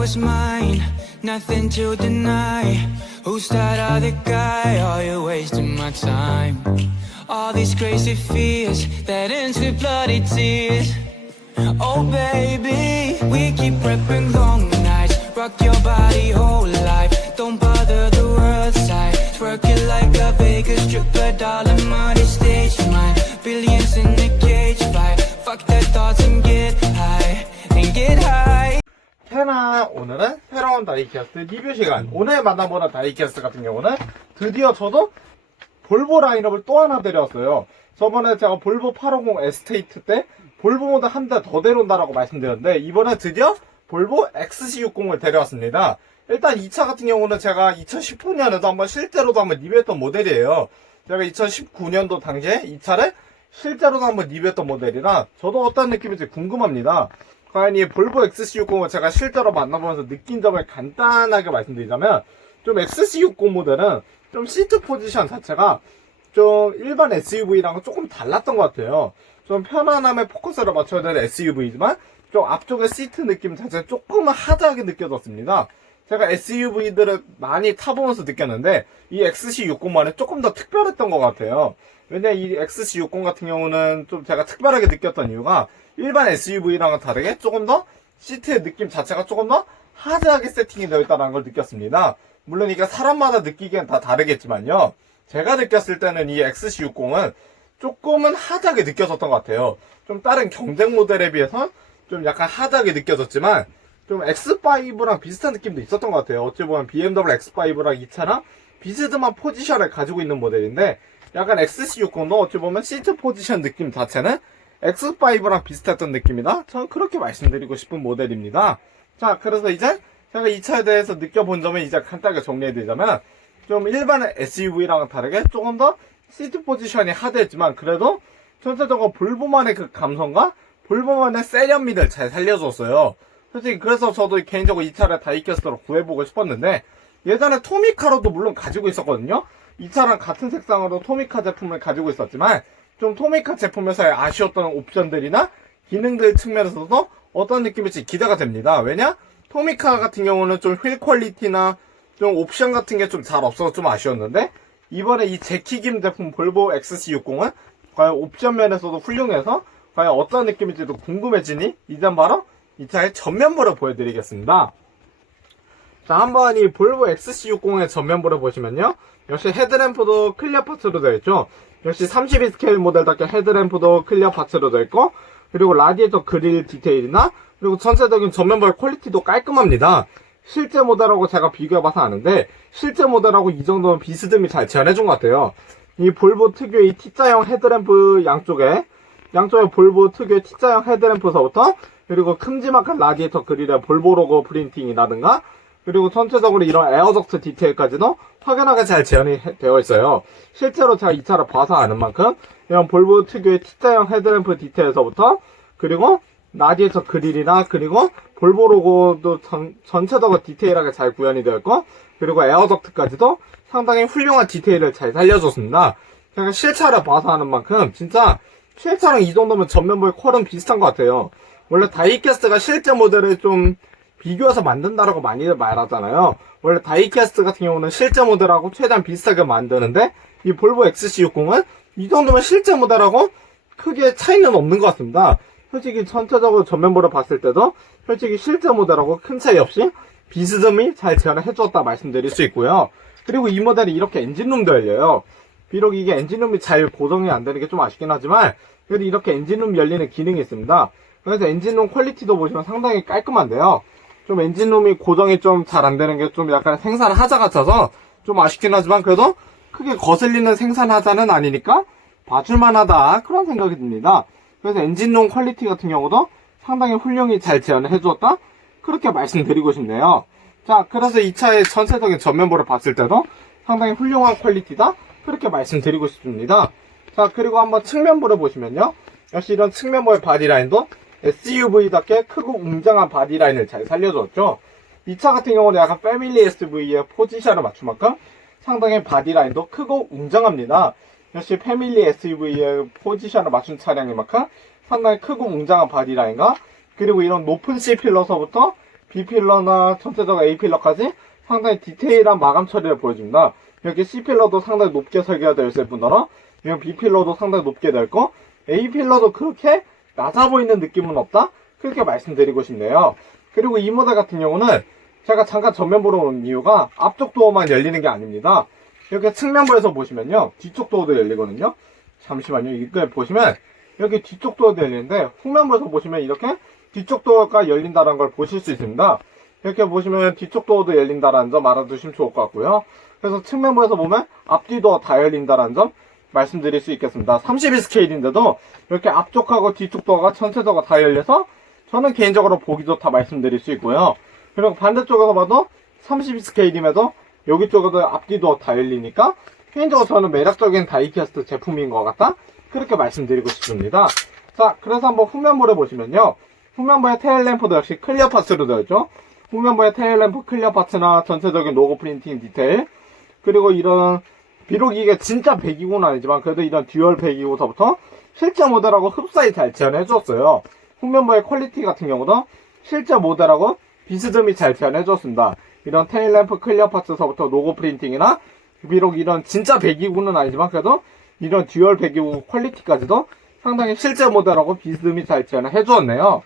was mine, nothing to deny. Who's that other guy? Are you wasting my time? All these crazy fears that ends with bloody tears. Oh baby, we keep prepping long nights. Rock your body whole life. Don't bother the world side. Twerk it like a Vegas stripper, darling, money stage mine. Billions in the cage fight. Fuck their thoughts and get high. And get high. 테나 오늘은 새로운 다이캐스트 리뷰 시간. 오늘 만나보는 다이캐스트 같은 경우는 드디어 저도 볼보 라인업을 또 하나 데려왔어요. 저번에 제가 볼보 850 에스테이트 때 볼보 모드 한 대 더 데려온다라고 말씀드렸는데 이번에 드디어 볼보 XC60을 데려왔습니다. 일단 이 차 같은 경우는 제가 2019년에도 한번 실제로도 한번 리뷰했던 모델이에요. 제가 2019년도 당시에 이 차를 실제로도 한번 리뷰했던 모델이라 저도 어떤 느낌인지 궁금합니다. 과연 이 볼보 XC60을 제가 실제로 만나보면서 느낀 점을 간단하게 말씀드리자면 좀 XC60 모델은 좀 시트 포지션 자체가 좀 일반 SUV랑은 조금 달랐던 것 같아요. 좀 편안함에 포커스를 맞춰야 되는 SUV지만 좀 앞쪽의 시트 느낌 자체가 조금 하드하게 느껴졌습니다. 제가 SUV들을 많이 타보면서 느꼈는데 이 XC60만은 조금 더 특별했던 것 같아요. 왜냐 이 XC60 같은 경우는 좀 제가 특별하게 느꼈던 이유가 일반 SUV랑은 다르게 조금 더 시트의 느낌 자체가 조금 더 하드하게 세팅이 되어 있다는 걸 느꼈습니다. 물론 이게 사람마다 느끼기엔 다 다르겠지만요. 제가 느꼈을 때는 이 XC60은 조금은 하드하게 느껴졌던 것 같아요. 좀 다른 경쟁 모델에 비해서 좀 약간 하드하게 느껴졌지만 좀 X5랑 비슷한 느낌도 있었던 것 같아요. 어찌 보면 BMW X5랑 이 차랑 비스듬한 포지션을 가지고 있는 모델인데 약간 XC60도 어찌 보면 시트 포지션 느낌 자체는 X5랑 비슷했던 느낌이다. 저는 그렇게 말씀드리고 싶은 모델입니다. 자, 그래서 이제 제가 이 차에 대해서 느껴본 점을 이제 간단하게 정리해드리자면 좀 일반 SUV랑은 다르게 조금 더 시트 포지션이 하드했지만 그래도 전체적으로 볼보만의 그 감성과 볼보만의 세련미를 잘 살려줬어요. 솔직히 그래서 저도 개인적으로 이 차를 다이캐스트로 구해보고 싶었는데 예전에 토미카로도 물론 가지고 있었거든요. 이 차랑 같은 색상으로 토미카 제품을 가지고 있었지만 좀 토미카 제품에서의 아쉬웠던 옵션들이나 기능들 측면에서도 어떤 느낌일지 기대가 됩니다. 왜냐? 토미카 같은 경우는 좀 휠 퀄리티나 좀 옵션 같은 게 좀 잘 없어서 좀 아쉬웠는데 이번에 이 제키김 제품 볼보 XC60은 과연 옵션 면에서도 훌륭해서 과연 어떤 느낌일지도 궁금해지니 이제 바로 이 차의 전면부를 보여드리겠습니다. 자, 한번 이 볼보 XC60의 전면부를 보시면요. 역시 헤드램프도 클리어 파츠로 되어 있죠. 역시 32 스케일 모델답게 헤드램프도 클리어 파츠로 되어 있고 그리고 라디에이터 그릴 디테일이나 그리고 전체적인 전면부의 퀄리티도 깔끔합니다. 실제 모델하고 제가 비교해봐서 아는데 실제 모델하고 이 정도면 비스듬히 잘 재현해준 것 같아요. 이 볼보 특유의 이 T자형 헤드램프 양쪽에 볼보 특유의 T자형 헤드램프서부터 그리고 큼지막한 라디에이터 그릴의 볼보 로고 프린팅이라든가 그리고 전체적으로 이런 에어덕트 디테일까지도 확연하게 잘 재현이 되어 있어요. 실제로 제가 이 차를 봐서 아는 만큼 이런 볼보 특유의 T자형 헤드램프 디테일에서부터 그리고 라디에이터 그릴이나 그리고 볼보 로고도 전체적으로 디테일하게 잘 구현이 되어 있고 그리고 에어덕트까지도 상당히 훌륭한 디테일을 잘 살려줬습니다. 제가 실차를 봐서 아는 만큼 진짜 실차랑 이 정도면 전면부의 퀄은 비슷한 것 같아요. 원래 다이캐스트가 실제 모델을 좀 비교해서 만든다라고 많이들 말하잖아요. 원래 다이캐스트 같은 경우는 실제 모델하고 최대한 비슷하게 만드는데 이 볼보 XC60은 이 정도면 실제 모델하고 크게 차이는 없는 것 같습니다. 솔직히 전체적으로 전면부를 봤을 때도 솔직히 실제 모델하고 큰 차이 없이 비스듬히 잘 재현을 해주었다 말씀드릴 수 있고요. 그리고 이 모델이 이렇게 엔진룸도 열려요. 비록 이게 엔진룸이 잘 고정이 안 되는 게 좀 아쉽긴 하지만 그래도 이렇게 엔진룸 열리는 기능이 있습니다. 그래서 엔진룸 퀄리티도 보시면 상당히 깔끔한데요. 좀 엔진룸이 고정이 좀 잘 안 되는 게 좀 약간 생산 하자 같아서 좀 아쉽긴 하지만 그래도 크게 거슬리는 생산 하자는 아니니까 봐줄만하다 그런 생각이 듭니다. 그래서 엔진룸 퀄리티 같은 경우도 상당히 훌륭히 잘 재현을 해주었다 그렇게 말씀드리고 싶네요. 자, 그래서 이 차의 전체적인 전면부를 봤을 때도 상당히 훌륭한 퀄리티다 그렇게 말씀드리고 싶습니다. 자, 그리고 한번 측면부를 보시면요. 역시 이런 측면부의 바디라인도 SUV답게 크고 웅장한 바디라인을 잘 살려줬죠. 이 차 같은 경우는 약간 패밀리 SUV의 포지션을 맞춘 만큼 상당히 바디라인도 크고 웅장합니다. 역시 패밀리 SUV의 포지션을 맞춘 차량인 만큼 상당히 크고 웅장한 바디라인과 그리고 이런 높은 C필러서부터 B필러나 전체적으로 A필러까지 상당히 디테일한 마감 처리를 보여줍니다. 이렇게 C필러도 상당히 높게 설계가 되어 있을 뿐더러 이런 B필러도 상당히 높게 되어 있고 A필러도 그렇게 낮아 보이는 느낌은 없다? 그렇게 말씀드리고 싶네요. 그리고 이 모델 같은 경우는 제가 잠깐 전면 보러 온 이유가 앞쪽 도어만 열리는 게 아닙니다. 이렇게 측면부에서 보시면요, 뒤쪽 도어도 열리거든요. 잠시만요. 이거 보시면 여기 뒤쪽 도어도 열리는데 후면부에서 보시면 이렇게 뒤쪽 도어가 열린다는 걸 보실 수 있습니다. 이렇게 보시면 뒤쪽 도어도 열린다는 점 알아두시면 좋을 것 같고요. 그래서 측면부에서 보면 앞뒤 도어 다 열린다는 점 말씀드릴 수 있겠습니다. 32 스케일인데도 이렇게 앞쪽하고 뒤쪽 도어가 전체적으로 다 열려서 저는 개인적으로 보기 좋다 말씀드릴 수 있고요. 그리고 반대쪽에서 봐도 32 스케일임에도 여기 쪽에도 앞뒤 도어 다 열리니까 개인적으로 저는 매력적인 다이캐스트 제품인 것 같다? 그렇게 말씀드리고 싶습니다. 자, 그래서 한번 후면부를 보시면요. 후면부의 테일램프도 역시 클리어 파츠로 되어 있죠. 후면부의 테일램프 클리어 파츠나 전체적인 로고 프린팅 디테일, 그리고 이런, 비록 이게 진짜 배기구는 아니지만 그래도 이런 듀얼 배기구서부터 실제 모델하고 흡사히 잘 재현해 주었어요. 후면부의 퀄리티 같은 경우도 실제 모델하고 비스듬히 잘 재현해 주었습니다. 이런 테일램프 클리어 파츠서부터 로고 프린팅이나 비록 이런 진짜 배기구는 아니지만 그래도 이런 듀얼 배기구 퀄리티까지도 상당히 실제 모델하고 비스듬히 잘 재현해 주었네요.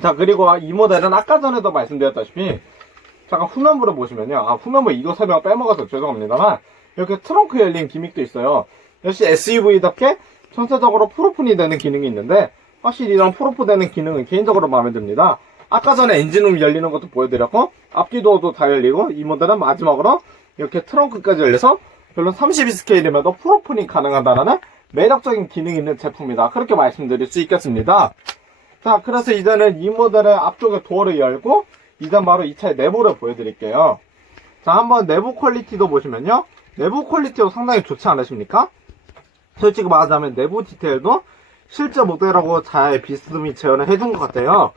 자, 그리고 이 모델은 아까 전에도 말씀드렸다시피 잠깐 후면부를 보시면요. 후면부 이거 설명 빼먹어서 죄송합니다만 이렇게 트렁크 열린 기믹도 있어요. 역시 SUV답게 전체적으로 풀오픈이 되는 기능이 있는데 확실히 이런 풀오픈 되는 기능은 개인적으로 마음에 듭니다. 아까 전에 엔진룸 열리는 것도 보여드렸고 앞뒤 도어도 다 열리고 이 모델은 마지막으로 이렇게 트렁크까지 열려서 별로 32 스케일임에도 풀오픈이 가능하다는 매력적인 기능이 있는 제품이다. 그렇게 말씀드릴 수 있겠습니다. 자, 그래서 이제는 이 모델의 앞쪽에 도어를 열고 이제 바로 이 차의 내부를 보여드릴게요. 자, 한번 내부 퀄리티도 보시면요. 내부 퀄리티도 상당히 좋지 않으십니까? 솔직히 말하자면 내부 디테일도 실제 모델하고 잘 비스듬히 재현을 해준 것 같아요.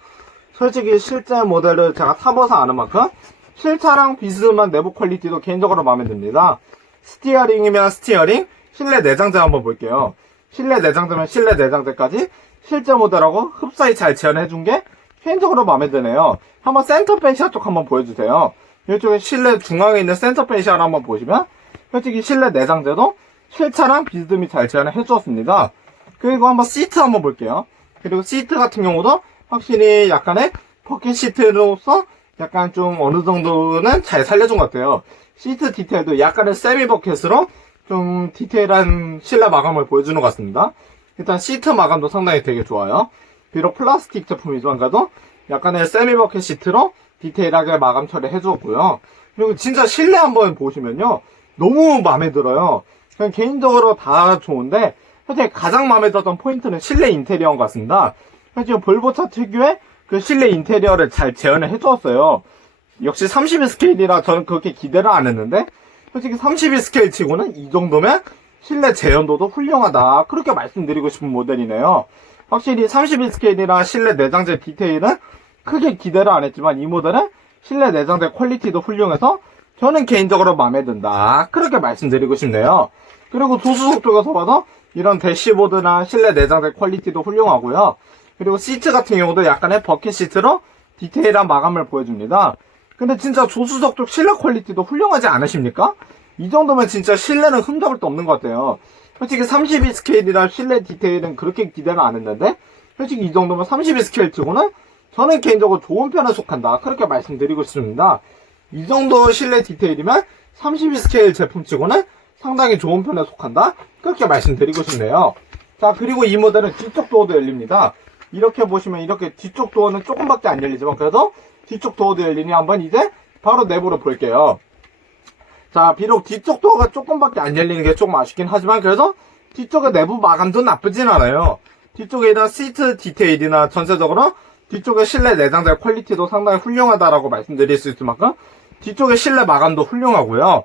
솔직히 실제 모델을 제가 타봐서 아는 만큼 실차랑 비스듬한 내부 퀄리티도 개인적으로 마음에 듭니다. 스티어링이면 스티어링, 실내 내장재 한번 볼게요. 실내 내장재면 실내 내장재까지 실제 모델하고 흡사히 잘 재현해준 게 개인적으로 마음에 드네요. 한번 센터 펜시아 쪽 한번 보여주세요. 이쪽에 실내 중앙에 있는 센터 펜시아를 한번 보시면 솔직히 실내 내장재도 실차랑 비스듬히 잘 재현을 해주었습니다. 그리고 한번 시트 한번 볼게요. 그리고 시트 같은 경우도 확실히 약간의 버킷 시트로서 약간 좀 어느 정도는 잘 살려준 것 같아요. 시트 디테일도 약간의 세미 버킷으로 좀 디테일한 실내 마감을 보여주는 것 같습니다. 일단 시트 마감도 상당히 되게 좋아요. 비록 플라스틱 제품이지만 그래도 약간의 세미 버킷 시트로 디테일하게 마감 처리 해주었고요. 그리고 진짜 실내 한번 보시면요. 너무 마음에 들어요. 그냥 개인적으로 다 좋은데 사실 가장 마음에 들었던 포인트는 실내 인테리어인 것 같습니다. 사실 볼보차 특유의 그 실내 인테리어를 잘 재현을 해주었어요. 역시 32 스케일이라 저는 그렇게 기대를 안 했는데 솔직히 32 스케일 치고는 이 정도면 실내 재현도도 훌륭하다. 그렇게 말씀드리고 싶은 모델이네요. 확실히 32 스케일이라 실내 내장재 디테일은 크게 기대를 안 했지만 이 모델은 실내 내장재 퀄리티도 훌륭해서 저는 개인적으로 마음에 든다. 그렇게 말씀드리고 싶네요. 그리고 조수석 쪽에서 봐도 이런 대시보드나 실내 내장재 퀄리티도 훌륭하고요. 그리고 시트 같은 경우도 약간의 버킷 시트로 디테일한 마감을 보여줍니다. 근데 진짜 조수석 쪽 실내 퀄리티도 훌륭하지 않으십니까? 이 정도면 진짜 실내는 흠잡을 데 없는 것 같아요. 솔직히 32 스케일이라 실내 디테일은 그렇게 기대는 안 했는데 솔직히 이 정도면 32 스케일 치고는 저는 개인적으로 좋은 편에 속한다. 그렇게 말씀드리고 싶습니다. 이 정도 실내 디테일이면 32 스케일 제품 치고는 상당히 좋은 편에 속한다. 그렇게 말씀드리고 싶네요. 자, 그리고 이 모델은 뒤쪽 도어도 열립니다. 이렇게 보시면 이렇게 뒤쪽 도어는 조금밖에 안 열리지만 그래도 뒤쪽 도어도 열리니 한번 이제 바로 내부로 볼게요. 자, 비록 뒤쪽 도어가 조금밖에 안 열리는 게 조금 아쉽긴 하지만 그래도 뒤쪽의 내부 마감도 나쁘진 않아요. 뒤쪽에 있는 시트 디테일이나 전체적으로 뒤쪽의 실내 내장재 퀄리티도 상당히 훌륭하다라고 말씀드릴 수 있을 만큼 뒤쪽의 실내 마감도 훌륭하고요.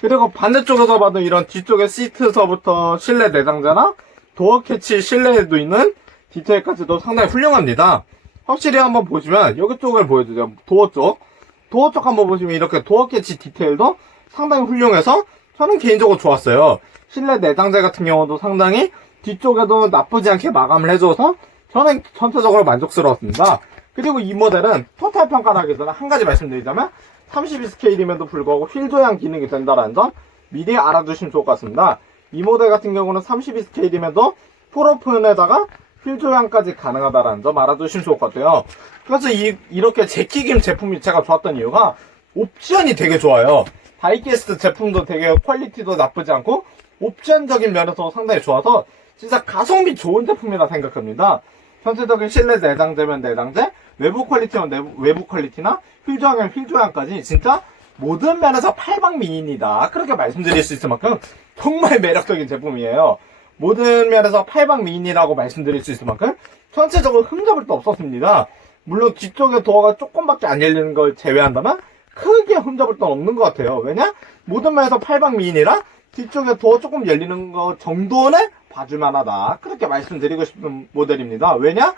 그리고 반대쪽에서 봐도 이런 뒤쪽의 시트서부터 실내 내장재나 도어 캐치 실내에도 있는 디테일까지도 상당히 훌륭합니다. 확실히 한번 보시면 여기 쪽을 보여주세요. 도어 쪽 한번 보시면 이렇게 도어 캐치 디테일도 상당히 훌륭해서 저는 개인적으로 좋았어요. 실내 내장재 같은 경우도 상당히 뒤쪽에도 나쁘지 않게 마감을 해줘서 저는 전체적으로 만족스러웠습니다. 그리고 이 모델은 토탈 평가를 하기 전에 한 가지 말씀드리자면 32 스케일임에도 불구하고 휠 조향 기능이 된다는 점 미리 알아두시면 좋을 것 같습니다. 이 모델 같은 경우는 32 스케일임에도 풀오픈에다가 휠 조향까지 가능하다는 점 알아두시면 좋을 것 같아요. 그래서 이렇게 제키김 제품이 제가 좋았던 이유가 옵션이 되게 좋아요. 다이캐스트 제품도 되게 퀄리티도 나쁘지 않고 옵션적인 면에서 상당히 좋아서 진짜 가성비 좋은 제품이라 생각합니다. 전체적인 실내 내장재면 내장재, 외부 퀄리티면 외부 퀄리티나 휠 조향이면 휠 조향까지 진짜 모든 면에서 팔방미인이다. 그렇게 말씀드릴 수 있을 만큼 정말 매력적인 제품이에요. 모든 면에서 팔방미인이라고 말씀드릴 수 있을 만큼 전체적으로 흠잡을 데 없었습니다. 물론 뒤쪽에 도어가 조금밖에 안 열리는 걸 제외한다면 크게 흠잡을 데 없는 것 같아요. 왜냐? 모든 면에서 팔방미인이라 뒤쪽에 도어 조금 열리는 거 정도는 봐줄만하다. 그렇게 말씀드리고 싶은 모델입니다. 왜냐?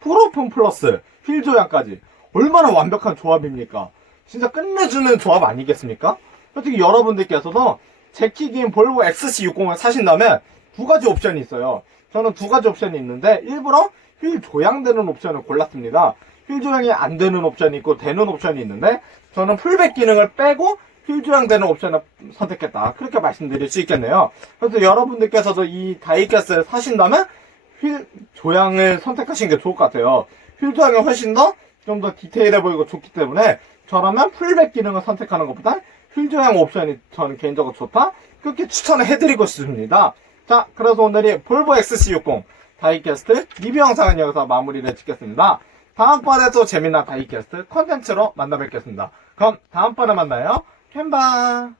풀오픈 플러스 휠 조향까지 얼마나 완벽한 조합입니까? 진짜 끝내주는 조합 아니겠습니까? 솔직히 여러분들께서도 제키긴 볼보 XC60을 사신다면 두 가지 옵션이 있어요. 저는 두 가지 옵션이 있는데 일부러 휠 조향되는 옵션을 골랐습니다. 휠 조향이 안 되는 옵션이 있고 되는 옵션이 있는데 저는 풀백 기능을 빼고 휠 조향되는 옵션을 선택했다. 그렇게 말씀드릴 수 있겠네요. 그래서 여러분들께서도 이 다이캐스트를 사신다면 휠 조향을 선택하시는 게 좋을 것 같아요. 휠 조향이 훨씬 더 좀 더 디테일해 보이고 좋기 때문에 저라면 풀백 기능을 선택하는 것보다 휠 조향 옵션이 저는 개인적으로 좋다. 그렇게 추천을 해드리고 싶습니다. 자, 그래서 오늘이 볼보 XC60 다이캐스트 리뷰 영상은 여기서 마무리를 짓겠습니다. 다음번에 또 재미난 다이캐스트 컨텐츠로 만나 뵙겠습니다. 그럼 다음번에 만나요. 캔바.